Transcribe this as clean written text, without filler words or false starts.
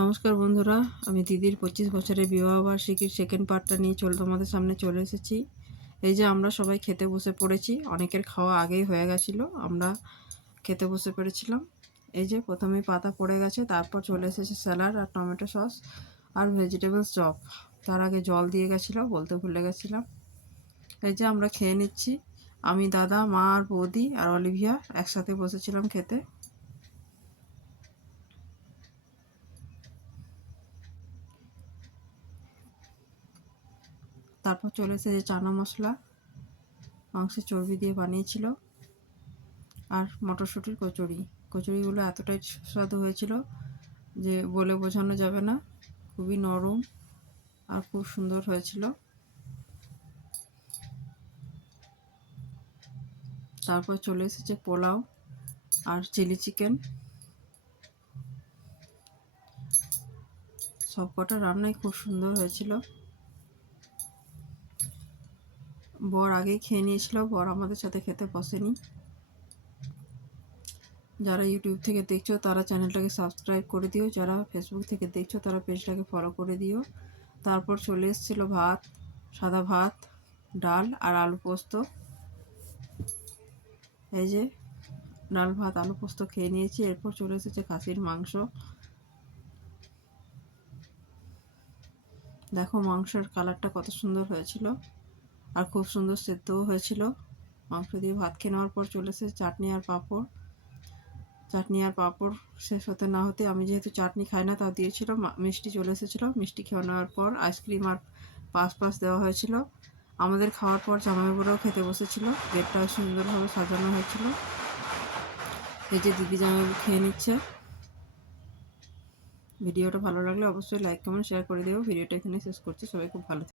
নমস্কার বন্ধুরা, আমি দিদির 25 বছরের বিবাহবার্ষিকীর সেকেন্ড পার্টটা নিয়ে তোমাদের সামনে চলে এসেছি। এই যে আমরা সবাই খেতে বসে পড়েছি। অনেকের খাওয়া আগেই হয়ে গেছিলো, আমরা খেতে বসে পড়েছিলাম। এই যে প্রথমেই পাতা পড়ে গেছে, তারপর চলে এসেছে স্যালাড আর টমেটো সস আর ভেজিটেবলস চপ। তার আগে জল দিয়ে গেছিলো, বলতে ভুলে গেছিলাম। এই যে আমরা খেয়ে নিচ্ছি, আমি, দাদা, মা আর বৌদি আর অলিভিয়া একসাথে বসেছিলাম খেতে। তারপর চলে এসেছে চানা মশলা, মাংসের চর্বি দিয়ে বানিয়েছিল, আর মটরশুঁটির কচুরি। কচুরিগুলো এতটাই সুস্বাদু হয়েছিল যে বলে বোঝানো যাবে না। খুবই নরম আর খুব সুন্দর হয়েছিল। তারপর চলে এসেছে পোলাও আর চিলি চিকেন। সবকটা রান্নাই খুব সুন্দর হয়েছিল। বর আগেই খেয়ে নিয়েছিল, বর আমাদের সাথে খেতে বসেনি। যারা ইউটিউব থেকে দেখছো তারা চ্যানেলটাকে সাবস্ক্রাইব করে দিও, যারা ফেসবুক থেকে দেখছো তারা পেজটাকে ফলো করে দিও। তারপর চলে এসেছিলো ভাত, সাদা ভাত, ডাল আর আলু পোস্ত। এই যে ডাল ভাত আলু পোস্ত খেয়ে নিয়েছি। এরপর চলে এসেছে খাসির মাংস। দেখো মাংসের কালারটা কত সুন্দর হয়েছিল আর খুব সুন্দর সেদ্ধও হয়েছিল। মাংস দিয়ে ভাত খেয়ে নেওয়ার পর চলে এসেছে চাটনি আর পাঁপড়। চাটনি আর পাঁপড় শেষ হতে না হতে, আমি যেহেতু চাটনি খাই না তাও দিয়েছিল। মিষ্টি চলে এসেছিলো, মিষ্টি খেয়ে নেওয়ার পর আইসক্রিম আর পাস দেওয়া হয়েছিল। আমাদের খাওয়ার পর জামাইবাবুরাও খেতে বসেছিল। গেটটাও সুন্দরভাবে সাজানো হয়েছিল। এই যে দিদি জামাইবাবু খেয়ে নিচ্ছে। ভিডিওটা ভালো লাগলে অবশ্যই লাইক কমেন্ট শেয়ার করে দেবো। ভিডিওটা এখানে শেষ করছি। সবাই খুব ভালো